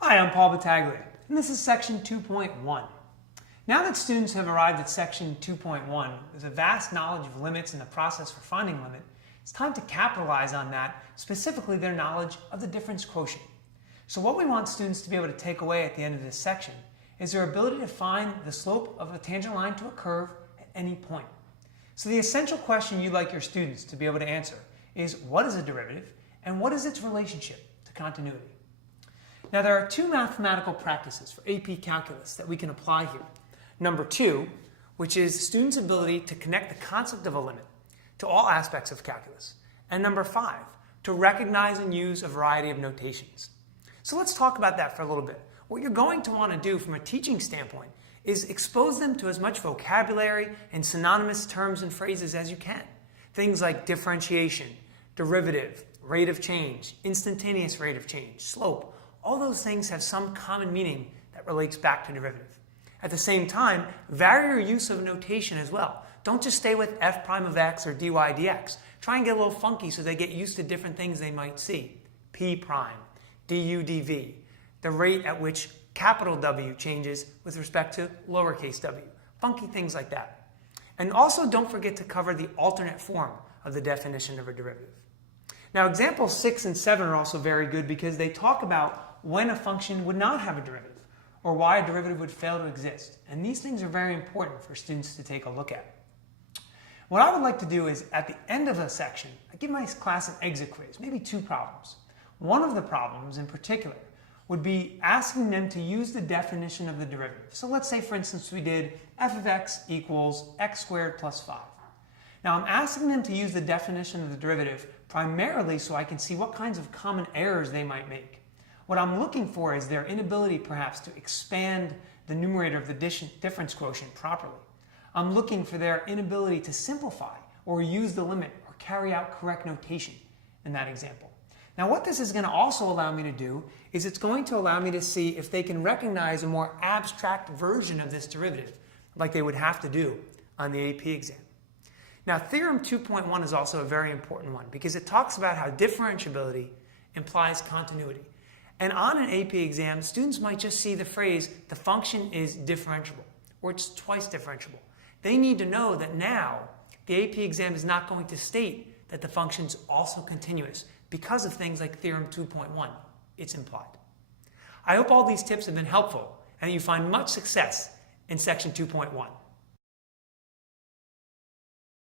Hi, I'm Paul Battaglia, and this is section 2.1. Now that students have arrived at section 2.1 with a vast knowledge of limits and the process for finding limit, it's time to capitalize on that, specifically their knowledge of the difference quotient. So what we want students to be able to take away at the end of this section is their ability to find the slope of a tangent line to a curve at any point. So the essential question you'd like your students to be able to answer is, what is a derivative and what is its relationship to continuity? Now there are two mathematical practices for AP Calculus that we can apply here. Number two, which is students' ability to connect the concept of a limit to all aspects of calculus. And number five, to recognize and use a variety of notations. So let's talk about that for a little bit. What you're going to want to do from a teaching standpoint is expose them to as much vocabulary and synonymous terms and phrases as you can. Things like differentiation, derivative, rate of change, instantaneous rate of change, slope. All those things have some common meaning that relates back to derivative. At the same time, vary your use of notation as well. Don't just stay with f prime of x or dy dx. Try and get a little funky so they get used to different things they might see. P prime, du dv, the rate at which capital W changes with respect to lowercase w. Funky things like that. And also don't forget to cover the alternate form of the definition of a derivative. Now examples 6 and 7 are also very good because they talk about when a function would not have a derivative or why a derivative would fail to exist. And these things are very important for students to take a look at. What I would like to do is, at the end of a section, I give my class an exit quiz, maybe two problems. One of the problems in particular would be asking them to use the definition of the derivative. So let's say, for instance, we did f of x equals x squared plus 5. Now I'm asking them to use the definition of the derivative primarily so I can see what kinds of common errors they might make. What I'm looking for is their inability perhaps to expand the numerator of the difference quotient properly. I'm looking for their inability to simplify or use the limit or carry out correct notation in that example. Now what this is going to also allow me to do is it's going to allow me to see if they can recognize a more abstract version of this derivative like they would have to do on the AP exam. Now Theorem 2.1 is also a very important one because it talks about how differentiability implies continuity. And on an AP exam, students might just see the phrase, the function is differentiable, or it's twice differentiable. They need to know that now the AP exam is not going to state that the function is also continuous because of things like Theorem 2.1. It's implied. I hope all these tips have been helpful and you find much success in section 2.1.